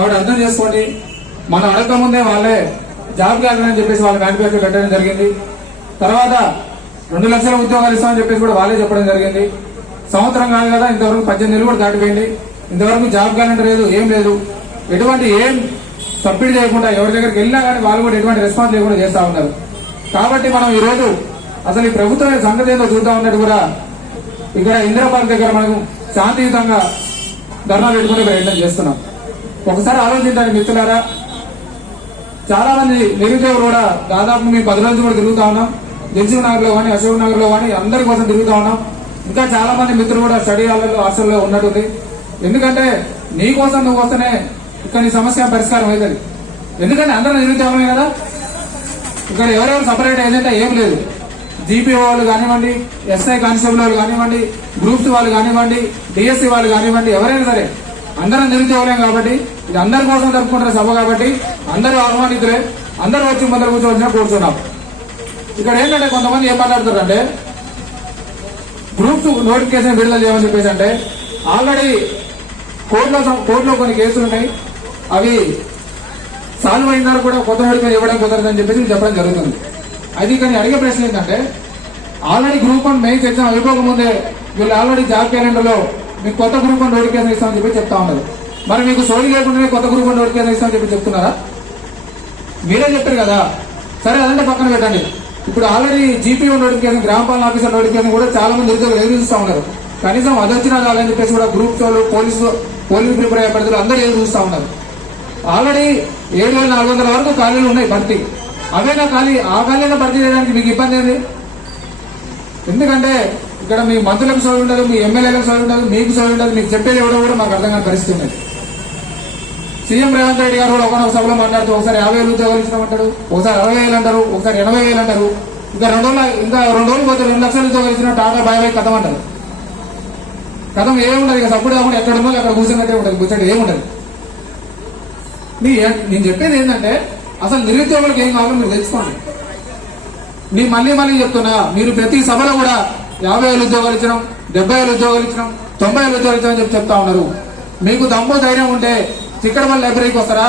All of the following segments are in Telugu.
కాబట్టి అర్థం చేసుకోండి. మనం అడగక ముందే వాళ్ళే జాబ్ క్యాలెండర్ అని చెప్పేసి వాళ్ళ మేనిఫెస్టో పెట్టడం జరిగింది. తర్వాత 2 లక్షల ఉద్యోగాలు ఇస్తామని చెప్పేసి కూడా వాళ్ళే చెప్పడం జరిగింది. సంవత్సరం కాదు కదా, ఇంతవరకు 18 నెలలు కూడా దాటిపోయింది. ఇంతవరకు జాబ్ క్యాలెండర్ లేదు, ఏం లేదు. ఎటువంటి ఏం సబ్మిట్ చేయకుండా ఎవరి దగ్గరికి వెళ్ళినా కానీ వాళ్ళు కూడా ఎటువంటి రెస్పాన్స్ లేకుండా చేస్తా ఉన్నారు. కాబట్టి మనం ఈ రోజు అసలు ఈ ప్రభుత్వం సంగతి ఏదో చూద్దాం ఉన్నట్టు కూడా ఇక్కడ ఇందిరాపార్క్ దగ్గర మనం శాంతియుతంగా ధర్నా పెట్టుకునే ప్రయత్నం చేస్తున్నాం. ఒకసారి ఆలోచించండి మిత్రులారా, చాలా మంది నిరుద్యోగులు కూడా దాదాపు మేము 10 రోజులు కూడా తిరుగుతా ఉన్నాం. దిల్సుఖ్ నగర్ లో కానీ, అశోక్ నగర్ లో కానీ అందరి కోసం తిరుగుతా ఉన్నాం. ఇంకా చాలా మంది మిత్రులు కూడా స్టడీ హాల్లో హాస్టల్లో ఉన్నట్టుంది. ఎందుకంటే నీ కోసం నువ్వు వస్తేనే ఇక్కడ నీ సమస్య పరిష్కారం అవుతుంది. ఎందుకంటే అందరూ నిరుద్యోగమే కదా. ఇక్కడ ఎవరెవరు సపరేట్ ఏజెంట్ ఏం లేదు. జీపీ వాళ్ళు కానివ్వండి, ఎస్ఐ కానిస్టేబుల్ వాళ్ళు కానివ్వండి, గ్రూప్స్ వాళ్ళు కానివ్వండి, డిఎస్సీ వాళ్ళు కానివ్వండి, ఎవరైనా సరే అందరం నిరుద్యోగులేం. కాబట్టి ఇది అందరి కోసం జరుపుకుంటున్న సభ కాబట్టి అందరూ ఆహ్వానితులే. అందరూ వచ్చి ముందర కూర్చోవలసిన కూర్చున్నాం. ఇక్కడ ఏంటంటే కొంతమంది ఏం మాట్లాడుతారంటే గ్రూప్స్ నోటిఫికేషన్ విడుదల చేయమని చెప్పేసి అంటే ఆల్రెడీ కోర్టులో కొన్ని కేసులు ఉన్నాయి. అవి సాల్వ్ అయిన కూడా కొత్త నోటిఫికేషన్ ఇవ్వడం కుదరదని చెప్పేసి చెప్పడం జరుగుతుంది. అది కానీ అడిగే ప్రశ్న ఏంటంటే ఆల్రెడీ గ్రూప్ 1 మెయిన్స్ ఎగ్జామ్ అయిపోకముందే వీళ్ళు ఆల్రెడీ జాబ్ క్యాలెండర్ లో మీకు కొత్త గ్రూప్ 1 నోటిఫికేషన్ ఇస్తామని చెప్పి చెప్తా ఉన్నారు. మరి మీకు సోయి లేకుండానే కొత్త గ్రూప్ 1 నోటిఫికేషన్ ఇస్తామని చెప్పి చెప్తున్నారా? మీరే చెప్పారు కదా. సరే అదంటే పక్కన పెట్టండి. ఇప్పుడు ఆల్రెడీ జీపీఓ నోటిఫికేషన్, గ్రామ పాలన ఆఫీసర్ నోటిఫికేషన్ కూడా చాలా మంది నిరుద్యోగులు ఎదురు చూస్తా ఉన్నారు. కనీసం అది వచ్చినా చాలని చెప్పేసి కూడా గ్రూప్స్ వాళ్ళు, పోలీసు ప్రిపేర్ అయ్యే పరిధిలో అందరూ ఎదురు చూస్తా ఉన్నారు. ఆల్రెడీ 7,400 వరకు ఖాళీలు ఉన్నాయి భర్తీ. అవేనా ఖాళీ? ఆ ఖాళీలో భర్తీ చేయడానికి మీకు ఇబ్బంది ఏంది? ఎందుకంటే ఇక్కడ మీ మంత్రులకు సోయి ఉండదు, మీ ఎమ్మెల్యేలకు సోయి ఉండదు, మీకు సోయి ఉండదు. మీకు చెప్పేది ఎవడో కూడా మాకు అర్థం కాని పరిస్థితి ఉన్నది. సీఎం రేవంత్ రెడ్డి గారు కూడా ఒకనొక సభలో మాట్లాడుతూ ఒకసారి 50,000 ఉద్యోగాలు ఇచ్చినామంటారు, ఒకసారి 60,000 అంటారు, ఒకసారి 80,000 అంటారు. ఇంకా 2 రోజులు పోతే 2 లక్షల ఉద్యోగాలు ఇచ్చిన టాటా బాయ్ బాయ్ కథం అంటారు. కథం ఏముండదు. ఇక సప్పుడు కాకుండా ఎక్కడ ఉందో అక్కడ కూర్చున్నట్టే ఉంటుంది, కూర్చోండి ఏముండదు. నేను చెప్పేది ఏంటంటే అసలు నిరుద్యోగులకు ఏం కావాలో మీరు తెలుసుకోండి. మళ్ళీ చెప్తున్నా, మీరు ప్రతి సభలో కూడా 50,000 ఉద్యోగాలు ఇచ్చినాం, 70,000 ఉద్యోగాలు ఇచ్చినాం, 90,000 ఉద్యోగాలు ఇచ్చామని చెప్పి చెప్తా ఉన్నారు. మీకు దమ్ము ధైర్యం ఉంటే చిక్కడపల్లి లైబ్రరీకి వస్తారా,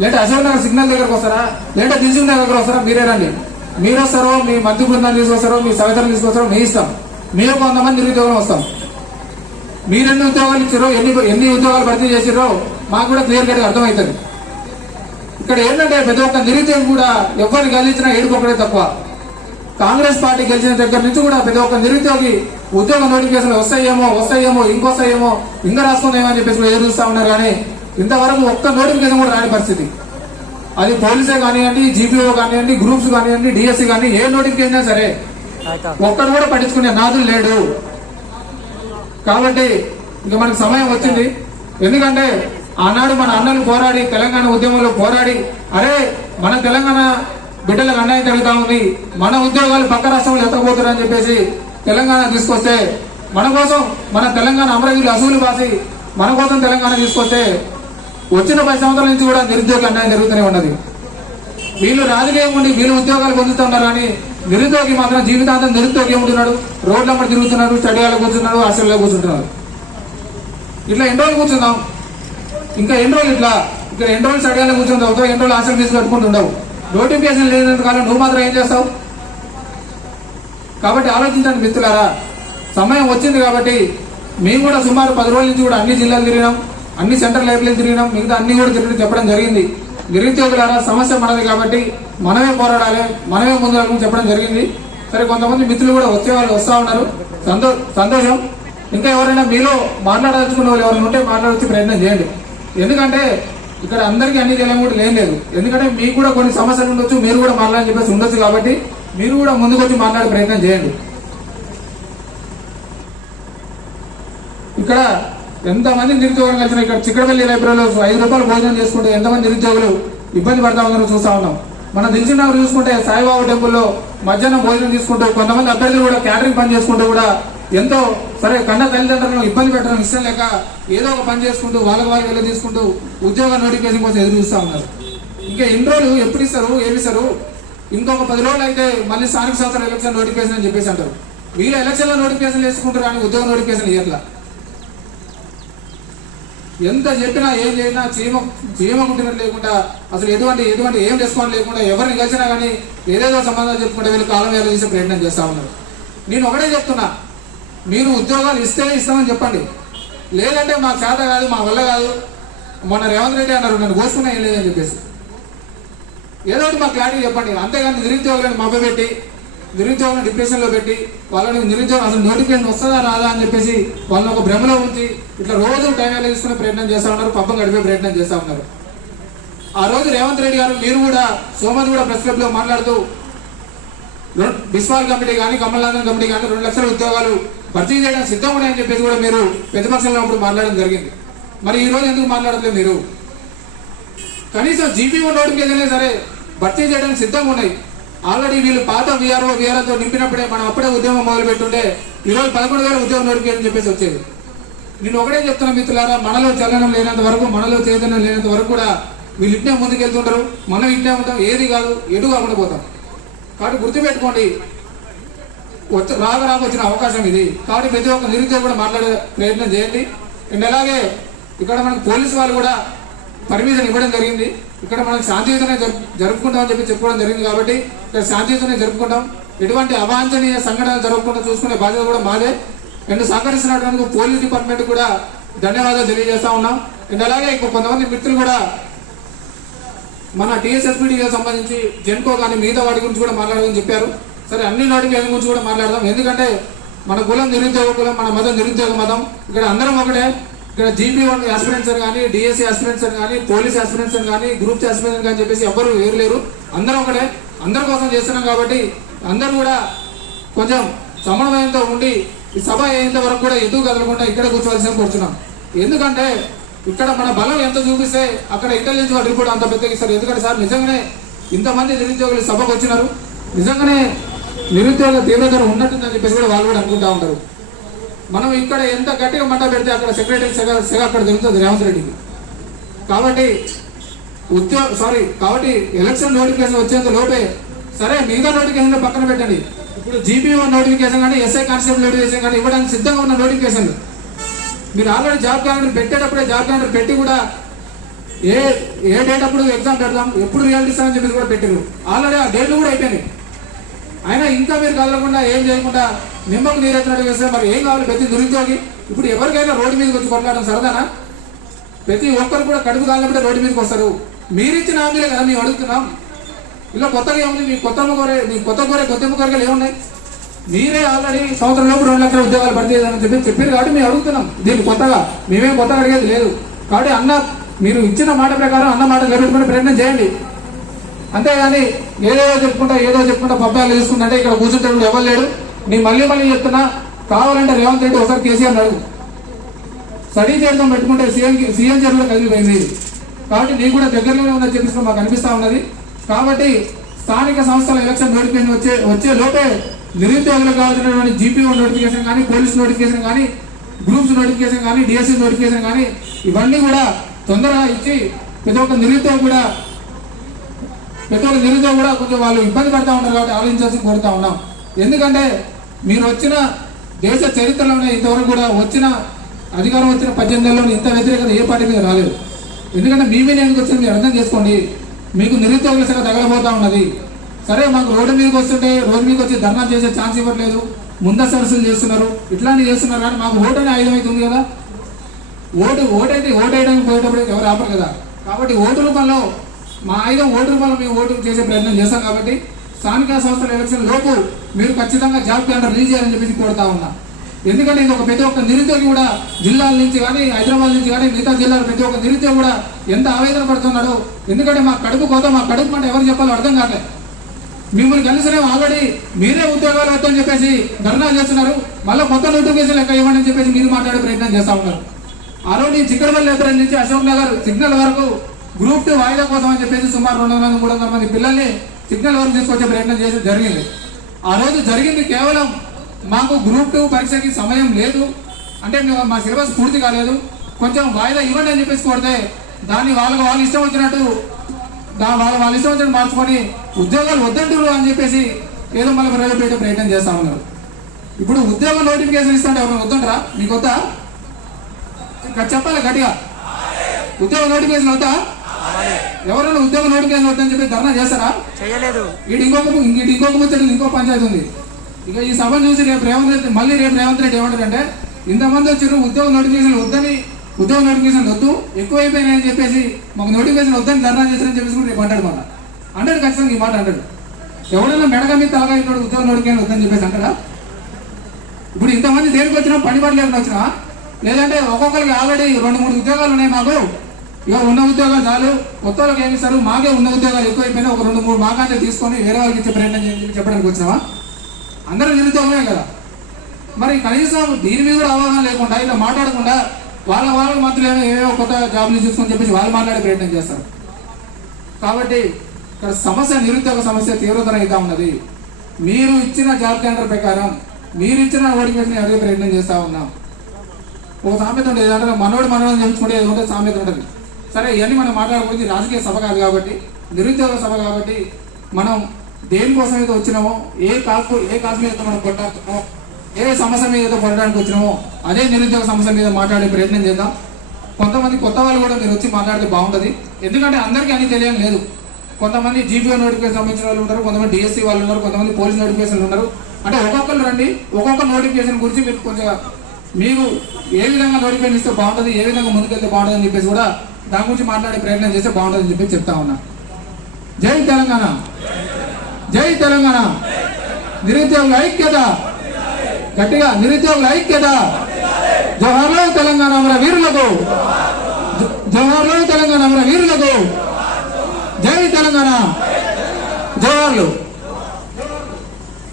లేదంటే అశోక్ నగర్ సిగ్నల్ దగ్గరకు వస్తారా, లేదంటే దిల్సుఖ్ నగర్ దగ్గర వస్తారా? మీరే రండి. మీరు వస్తారో, మీ మంత్రి బృందాన్ని తీసుకొస్తారో, మీ సహచరులు తీసుకొస్తారో మీ ఇష్టం. మీరు కొంతమంది నిరుద్యోగం వస్తాం. మీరు ఎన్ని ఉద్యోగాలు ఇచ్చారో, ఎన్ని ఉద్యోగాలు భర్తీ చేసిరో మాకు కూడా క్లియర్ కట్గా అర్థమవుతుంది. ఇక్కడ ఏంటంటే ప్రతి ఒక్క నిరుద్యోగం కూడా ఎవరిని గెలిచినా ఏడుకోకడే తక్కువ. కాంగ్రెస్ పార్టీ గెలిచిన దగ్గర నుంచి కూడా ప్రతి ఒక్క నిరుద్యోగి ఉద్యోగ నోటిఫికేషన్లు వస్తాయేమో ఇంకొస్తాయేమో ఇంకా రాసుకుందేమో అని చెప్పేసి ఎదురు చూస్తా ఉన్నారు. కానీ ఇంతవరకు ఒక్క నోటిఫికేషన్ కూడా రాని పరిస్థితి. అది పోలీసే కానివ్వండి, జీపీఓ కానివ్వండి, గ్రూప్స్ కానివ్వండి, డిఎస్సీ కానీ ఏ నోటిఫికేషన్ సరే ఒక్కడు కూడా పట్టించుకునే నాదులు లేడు. కాబట్టి ఇంకా మనకు సమయం వచ్చింది. ఎందుకంటే ఆనాడు మన అన్నలు పోరాడి, తెలంగాణ ఉద్యమంలో పోరాడి, అరే మన తెలంగాణ బిడ్డలకు అన్యాయం జరుగుతా ఉంది, మన ఉద్యోగాలు పక్క రాష్ట్రంలో ఎత్తకపోతారని చెప్పేసి తెలంగాణ తీసుకొస్తే, మన కోసం మన తెలంగాణ అమరవీరులు అసూలు బాసి మన కోసం తెలంగాణ తీసుకొస్తే వచ్చిన 10 సంవత్సరాల నుంచి కూడా నిరుద్యోగులు అన్యాయం జరుగుతూనే ఉన్నది. వీళ్ళు రాజకీయం ఉండి వీళ్ళు ఉద్యోగాలు పొందుతున్నారు కానీ నిరుద్యోగి మాత్రం జీవితాంతం నిరుద్యోగి ఉంటున్నాడు. రోడ్ల తిరుగుతున్నాడు, స్టడీలో కూర్చున్నాడు, హాస్టల్లో కూర్చుంటున్నాడు. ఇట్లా ఎన్ని రోజులు కూర్చుందాం? ఇంకా ఎన్ని రోజులు ఇట్లా? ఇక్కడ ఎన్ని రోజులు స్టడీలో కూర్చొని చదువుతావు, ఎన్ని రోజులు హాస్టల్ ఫీజు కట్టుకుంటుండవు. నోటిఫికేషన్ లేనంత కాలం నువ్వు మాత్రం ఏం చేస్తావు? కాబట్టి ఆలోచించండి మిత్రులారా. సమయం వచ్చింది కాబట్టి మేము కూడా సుమారు 10 రోజుల నుంచి కూడా అన్ని జిల్లాలు తిరిగినాం, అన్ని సెంటర్ లైబ్రరీలు తిరిగినాం, మిగతా అన్ని కూడా తిరిగి చెప్పడం జరిగింది. నిరుద్యోగులారా సమస్య మనది కాబట్టి మనమే పోరాడాలి, మనమే ముందు చెప్పడం జరిగింది. సరే కొంతమంది మిత్రులు కూడా వచ్చేవాళ్ళు వస్తా ఉన్నారు, సంతోషం. ఇంకా ఎవరైనా మీలో మాట్లాడాల్సుకున్న వాళ్ళు ఎవరైనా ఉంటే మాట్లాడొచ్చి ప్రయత్నం చేయండి. ఎందుకంటే ఇక్కడ అందరికీ అన్ని చేయలేము కూడా లేదు. ఎందుకంటే మీకు కూడా కొన్ని సమస్యలు ఉండొచ్చు, మీరు కూడా మాట్లాడని చెప్పేసి ఉండొచ్చు. కాబట్టి మీరు కూడా ముందుకు వచ్చి మాట్లాడే ప్రయత్నం చేయండి. ఇక్కడ ఎంతమంది నిరుద్యోగులు కలిసిన ఇక్కడ చిక్కడపల్లి లైబ్రరీలో 5 రూపాయలు భోజనం చేసుకుంటే ఎంతమంది నిరుద్యోగులు ఇబ్బంది పడతా ఉన్నారో చూస్తా ఉన్నాం. మన దిల్సుఖ్ నగర్ చూసుకుంటే సాయిబాబా టెంపుల్లో మధ్యాహ్నం భోజనం తీసుకుంటూ కొంతమంది అభ్యర్థులు కూడా క్యాటరింగ్ పని చేసుకుంటూ కూడా ఎంతో సరే కన్న తల్లిదండ్రులను ఇబ్బంది పెట్టడం ఇష్టం లేక ఏదో ఒక పని చేసుకుంటూ వాళ్ళకి వెళ్ళి తీసుకుంటూ ఉద్యోగ నోటిఫికేషన్ కోసం ఎదురు చూస్తా ఉన్నారు. ఇంకా ఎన్ని రోజులు ఎప్పుడు ఇస్తారు, ఏమిస్తారు? ఇంకొక 10 రోజులు అయితే మళ్ళీ స్థానిక సంస్థల ఎలక్షన్ నోటిఫికేషన్ అని చెప్పేసి అంటారు. వీళ్ళు ఎలక్షన్లో నోటిఫికేషన్ వేసుకుంటారు కానీ ఉద్యోగ నోటిఫికేషన్ ఇవ్వట్లా. ఎంత చెప్పినా ఏం చేసినా చీమ కుట్టినట్టు లేకుండా అసలు ఎటువంటి ఏం రెస్పాన్స్ లేకుండా ఎవరిని కలిసినా కానీ ఏదేదో సంబంధాలు చెప్పుకుంటే వీళ్ళు కాలం వేల చేసే ప్రయత్నం చేస్తూ ఉన్నారు. నేను ఒకటే చెప్తున్నా, మీరు ఉద్యోగాలు ఇస్తామని చెప్పండి, లేదంటే మాకు చేత కాదు, మా వల్ల కాదు. మొన్న రేవంత్ రెడ్డి అన్నారు నన్ను కోసుకున్నా ఏం లేదని చెప్పేసి ఏదో ఒకటి మాకు క్లారిటీ చెప్పండి. అంతేగాని నిరుద్యోగులను మభ్యపెట్టి నిరుద్యోగులను డిప్రెషన్లో పెట్టి వాళ్ళని నిరుద్యోగం అసలు నోటిఫికేషన్ వస్తుందా రాదా అని చెప్పేసి వాళ్ళని ఒక భ్రమలో ఉంచి ఇట్లా రోజు టైం తీసుకునే ప్రయత్నం చేస్తూ ఉన్నారు, పబ్బం గడిపే ప్రయత్నం చేస్తూ ఉన్నారు. ఆ రోజు రేవంత్ రెడ్డి గారు మీరు కూడా సోమవారం కూడా ప్రెస్ క్లబ్లో మాట్లాడుతూ బిస్వాల్ కమిటీ కానీ కమల్నాథన్ కమిటీ కానీ 2 లక్షల ఉద్యోగాలు భర్తీ చేయడం సిద్ధం ఉన్నాయని చెప్పేసి కూడా మీరు ప్రతిపక్షంలో ఉన్నప్పుడు మాట్లాడడం జరిగింది. మరి ఈ రోజు ఎందుకు మాట్లాడలేదు మీరు? కనీసం జీపీఓ నోటిఫికేషన్ సరే భర్తీ చేయడానికి సిద్ధంగా ఉన్నాయి. ఆల్రెడీ వీళ్ళు పాత వీఆర్ఓతో నింపినప్పుడే మనం అప్పుడే ఉద్యమం మొదలు పెట్టుంటే ఈరోజు 11,000 ఉద్యోగం నోటిఫికేషన్ చెప్పేసి వచ్చేది. నేను ఒకటే చెప్తున్నా మిత్రులారా, మనలో చలనం లేనంత వరకు, మనలో చైతన్యం లేనంత వరకు కూడా వీళ్ళు ఇట్నే ముందుకెళ్తుంటారు, మనం ఇట్నే ఉంటాం, ఏది కాదు ఎటు కాకుండా పోతాం. కాబట్టి గుర్తుపెట్టుకోండి, వచ్చిన అవకాశం ఇది. కాబట్టి ప్రతి ఒక్క నిరుద్యోగం కూడా మాట్లాడే ప్రయత్నం చేయండి. అండ్ అలాగే ఇక్కడ మనకు పోలీసు వాళ్ళు కూడా పర్మిషన్ ఇవ్వడం జరిగింది. ఇక్కడ మనం శాంతియుతంగా జరుపుకుంటామని చెప్పి చెప్పుకోవడం జరిగింది. కాబట్టి ఇక్కడ శాంతియుతంగా జరుపుకుంటాం, ఎటువంటి అవాంఛనీయ సంఘటనలు జరగకుండా చూసుకునే బాధ్యత కూడా మాదే. అండ్ సహకరిస్తున్నటువంటి పోలీస్ డిపార్ట్మెంట్ కూడా ధన్యవాదాలు తెలియజేస్తా ఉన్నాం. అండ్ అలాగే ఇప్పుడు కొంతమంది మిత్రులు కూడా మన టీఎస్ఎస్పీటీకి సంబంధించి జెన్కో కానీ మిగతా వాటి గురించి కూడా మాట్లాడమని చెప్పారు. సరే, అన్ని నోటిఫికేషన్ గురించి కూడా మాట్లాడదాం. ఎందుకంటే మన కులం నిరుద్యోగ కులం, మన మతం నిరుద్యోగ మతం. ఇక్కడ అందరం ఒకటే. ఇక్కడ GP1 ఆస్పిరెంట్స్ అని కానీ, DSC ఆస్పిరెంట్స్ అని కానీ, పోలీస్ ఆస్పిరెంట్స్ అని కానీ, గ్రూప్ ఆస్పిరెంట్స్ కానీ చెప్పేసి ఎవ్వరు వేరులేరు. అందరం ఒకటే, అందరి కోసం చేస్తున్నాం. కాబట్టి అందరూ కూడా కొంచెం సమన్వయంతో ఉండి ఈ సభ అయ్యేంత వరకు కూడా ఎదుగు కదలకుండా ఇక్కడ కూర్చోవలసిన కూర్చున్నాం. ఎందుకంటే ఇక్కడ మన బలం ఎంత చూపిస్తే అక్కడ ఇంటెలిజెన్స్ వాళ్ళు రిపోర్ట్ అంత పెద్దగా ఇస్తారు. ఎందుకంటే సార్ నిజంగానే ఇంతమంది నిరుద్యోగులు సభకు వచ్చినారు, నిజంగానే నిరుద్యోగ తీవ్రతరం ఉన్నట్టుందని చెప్పేసి కూడా వాళ్ళు కూడా అనుకుంటా ఉంటారు. మనం ఇక్కడ ఎంత గట్టిగా మంట పెడితే అక్కడ సెక్రటరీ సెగ అక్కడ జరుగుతుంది రేవంత్ రెడ్డికి. కాబట్టి కాబట్టి ఎలక్షన్ నోటిఫికేషన్ వచ్చేంత లోపే సరే మిగతా నోటిఫికేషన్ పక్కన పెట్టండి. ఇప్పుడు GP1 నోటిఫికేషన్ కానీ, SI కానిస్టేబుల్ నోటిఫికేషన్ కానీ ఇవ్వడానికి సిద్ధంగా ఉన్న నోటిఫికేషన్లు మీరు ఆల్రెడీ జాబ్ క్యాలెండర్ పెట్టేటప్పుడే జాబ్ క్యాలెండర్ పెట్టి కూడా ఏ డేట్ అప్పుడు ఎగ్జామ్ పెడతాం, ఎప్పుడు రిజల్ట్ ఇస్తామని చెప్పేసి కూడా పెట్టారు. ఆల్రెడీ ఆ డేట్లు కూడా అయిపోయినాయి. అయినా ఇంకా మీరు కదలకుండా ఏం చేయకుండా నిమ్మకు నీరెత్తినట్టు చేస్తే మరి ఏం కావాలి ప్రతి నిరుద్యోగి? ఇప్పుడు ఎవరికైనా రోడ్డు మీదకి వచ్చి కొట్లాడడం సరదానా? ప్రతి ఒక్కరు కూడా కడుపు కాలినప్పుడే రోడ్డు మీదకి వస్తారు. మీరిచ్చిన హామీలే కదా మేము అడుగుతున్నాం. ఇలా కొత్తగా ఏముంది? మీ కొత్త కోరికలు ఏమున్నాయి? మీరే ఆల్రెడీ సంవత్సరంలోపు 2 లక్షల ఉద్యోగాలు భర్తీ చేయాలని చెప్పారు. కాబట్టి మేము అడుగుతున్నాం. దీన్ని కొత్తగా మేమేం కొత్తగా అడిగేది లేదు. కాబట్టి మీరు ఇచ్చిన మాట ప్రకారం అన్న మాట నిలబెట్టుకునే ప్రయత్నం చేయండి. అంతేగాని ఏదో చెప్పుకుంటా పబ్బాలు తీసుకుంటే ఇక్కడ కూర్చుంటే ఎవరు లేడు. నేను మళ్ళీ చెప్తున్నా, కావాలంటే రేవంత్ రెడ్డి ఒకసారి కేసీఆర్ అడుగు. స్టడీ చేయడం పెట్టుకుంటే సీఎం చర్యలో కదిలిపోయింది. కాబట్టి నీకు కూడా దగ్గరలోనే ఉందని చెప్పేసి మాకు అనిపిస్తా ఉన్నది. కాబట్టి స్థానిక సంస్థల ఎలక్షన్ నోటిఫికేషన్ వచ్చే లోపే నిరుద్యోగులకు కావాల్సినటువంటి GP1 నోటిఫికేషన్ కానీ, పోలీస్ నోటిఫికేషన్ కానీ, గ్రూప్స్ నోటిఫికేషన్ కానీ, DSC నోటిఫికేషన్ కానీ ఇవన్నీ కూడా తొందరగా ఇచ్చి ప్రతి ఒక్క నిరుద్యోగం కూడా కొంచెం వాళ్ళు ఇబ్బంది పడతా ఉన్నారు. కాబట్టి ఆలోచించాల్సి కోరుతా ఉన్నాం. ఎందుకంటే మీరు వచ్చిన దేశ చరిత్రలోనే ఇంతవరకు కూడా అధికారం వచ్చిన 18 నెలల్లో ఇంత వ్యతిరేకత ఏ పార్టీ మీద రాలేదు. ఎందుకంటే మీ మీద ఎందుకు వచ్చింది మీరు అర్థం చేసుకోండి. మీకు నిరుద్యోగుల శాఖ తగలబోతా ఉన్నది. సరే, మాకు రోడ్డు మీదకి వచ్చి ధర్నా చేసే ఛాన్స్ ఇవ్వట్లేదు, ముందస్తు అరెస్టులు చేస్తున్నారు, ఇట్లాంటివి చేస్తున్నారు. కానీ మాకు ఓటు అనే ఆయుధం అవుతుంది కదా. ఓటేయడానికి పోయేటప్పుడు ఎవరు ఆపరు కదా. కాబట్టి ఓటు రూపంలో మా ఆయుధం ఓటు రూపంలో మేము ఓటు చేసే ప్రయత్నం చేస్తాం. కాబట్టి స్థానిక సంస్థల ఎలక్షన్ లోపు మీరు ఖచ్చితంగా జాబ్ క్యాలెండర్ రిలీజ్ చేయాలని చెప్పేసి కోరుతా ఉన్నా. ఎందుకంటే ఇది ప్రతి ఒక్క నిరుద్యోగి కూడా జిల్లాల నుంచి కానీ, హైదరాబాద్ నుంచి కానీ, మిగతా జిల్లాల ప్రతి ఒక్క నిరుద్యోగి కూడా ఎంత ఆవేదన పడుతున్నాడో. ఎందుకంటే మా కడుపు అంటే ఎవరు చెప్పాలో అర్థం కావట్లేదు. మిమ్మల్ని కలిసినే ఆల్రెడీ మీరే ఉద్యోగాలు వద్దని చెప్పేసి ధర్నా చేస్తున్నారు. మళ్ళీ కొత్త నోటిఫికేషన్ లెక్క ఇవ్వండి అని చెప్పేసి మీరు మాట్లాడే ప్రయత్నం చేస్తా ఉన్నారు. ఆ రోజు చిక్కడపల్లి ఎదురు నుంచి అశోక్ నగర్ సిగ్నల్ వరకు గ్రూప్ 2 వాయిదా కోసం అని చెప్పేసి సుమారు 200-300 మంది పిల్లల్ని సిగ్నల్ వరకు తీసుకొచ్చే ప్రయత్నం చేసి జరిగింది. ఆ రోజు జరిగింది కేవలం మాకు గ్రూప్ 2 పరీక్షకి సమయం లేదు అంటే మా సిలబస్ పూర్తి కాలేదు, కొంచెం వాయిదా ఇవ్వండి అని చెప్పేసి కోరితే దాన్ని వాళ్ళు ఇష్టం వచ్చినట్టు మార్చుకొని ఉద్యోగాలు వద్దంటారు అని చెప్పేసి ఏదో మళ్ళీ ప్రవేశపెట్టే ప్రయత్నం చేస్తా ఉన్నారు. ఇప్పుడు ఉద్యోగం నోటిఫికేషన్ ఇస్తుంటే ఎవరైనా వద్దంటారా? మీకు వద్దా? చెప్పాలి గట్టిగా. ఉద్యోగ నోటిఫికేషన్ వద్దా? ఎవరైనా ఉద్యోగ నోటిఫికేషన్ వద్దని చెప్పి ధర్నా చేస్తారా? చేయలేదు. ఇటు ఇంకొక ముచ్చట ఇంకో పంచాయతీ ఉంది. ఇక ఈ సభను చూసి రేపు రేవంత్ రెడ్డి ఏమంటారంటే ఇంతమంది వచ్చారు ఉద్యోగ నోటిఫికేషన్ వద్దని, ఉద్యోగ నోటిఫికేషన్ వద్దు ఎక్కువైపోయినాయని చెప్పేసి మాకు నోటిఫికేషన్ వద్దని ధర్నా చేస్తారని చెప్పేసి కూడా రేపు అంటాడు. మాట అంటాడు, ఖచ్చితంగా ఈ మాట అంటాడు. ఎవరైనా మెడక మీద తలగా ఇన్నాడు ఉద్యోగ నోటిఫికేషన్ వద్దని చెప్పేసి అంటారా? ఇప్పుడు ఇంతమంది దేనికి వచ్చినా పని పడలేదని వచ్చినా, లేదంటే ఒక్కొక్కరికి ఆల్రెడీ 2-3 ఉద్యోగాలు ఉన్నాయి మాకు, ఇక ఉన్న ఉద్యోగాలు చాలు, కొత్త వాళ్ళకి ఏమి ఇస్తారు, మాకే ఉన్న ఉద్యోగాలు ఎక్కువైపోయినా ఒక 2-3 మాకంటే తీసుకొని వేరే వాళ్ళకి ఇచ్చే ప్రయత్నం చేయాలని చెప్పడానికి వచ్చినావా? అందరూ నిరుద్యోగమే కదా. మరి కనీసం దీని మీద కూడా అవగాహన లేకుండా ఇలా మాట్లాడకుండా వాళ్ళ మంత్రులు ఏమేమో కొత్త జాబులు చూసుకొని చెప్పేసి వాళ్ళు మాట్లాడే ప్రయత్నం చేస్తారు. కాబట్టి ఇక్కడ సమస్య, నిరుద్యోగ సమస్య తీవ్రతర అవుతా ఉన్నది. మీరు ఇచ్చిన జాబ్ క్యాలెండర్ ప్రకారం మీరు ఇచ్చిన నోటిఫికేషన్ అడిగే ప్రయత్నం చేస్తా ఉన్నాం. ఒక సామెత ఉంటుంది, ఏదంటే మనోడు చెప్పుకుంటే ఏదో ఉంటే సామెత ఉంటుంది. సరే, ఇవన్నీ మనం మాట్లాడుకుంటే రాజకీయ సభ కాదు కాబట్టి, నిరుద్యోగ సభ కాబట్టి, మనం దేనికోసం అయితే వచ్చినామో, ఏ కాసు మీద మనం కొట్టాడుతున్నామో, ఏ సమస్య మీద అయితే కొట్టడానికి వచ్చినామో అదే నిరుద్యోగ సమస్య మీద మాట్లాడే ప్రయత్నం చేద్దాం. కొంతమంది కొత్త వాళ్ళు కూడా మీరు వచ్చి మాట్లాడితే బాగుంటుంది. ఎందుకంటే అందరికీ అన్ని తెలియని లేదు. కొంతమంది జీపీఓ నోటిఫికేషన్ సంబంధించిన వాళ్ళు ఉంటారు, కొంతమంది డిఎస్సీ వాళ్ళు ఉన్నారు, కొంతమంది పోలీస్ నోటిఫికేషన్లు ఉన్నారు. అంటే ఒక్కొక్కరు రండి, ఒక్కొక్క నోటిఫికేషన్ గురించి మీరు కొంచెం మీరు ఏ విధంగా నోటిఫికేషన్ ఇస్తే బాగుంటుంది, ఏ విధంగా ముందుకెళ్తే బాగుంటుంది అని చెప్పేసి కూడా దాని గురించి మాట్లాడే ప్రయత్నం చేస్తే బాగుంటుంది అని చెప్పి చెప్తా ఉన్నా. జై తెలంగాణ, జై తెలంగాణ. నిరుద్యోగుల ఐక్యత, గట్టిగా నిరుద్యోగుల ఐక్యత. జవహర్లో తెలంగాణ అమర వీరులకు, జవహర్లో తెలంగాణ అమర వీరులకు. జై తెలంగాణ, జవహర్లు.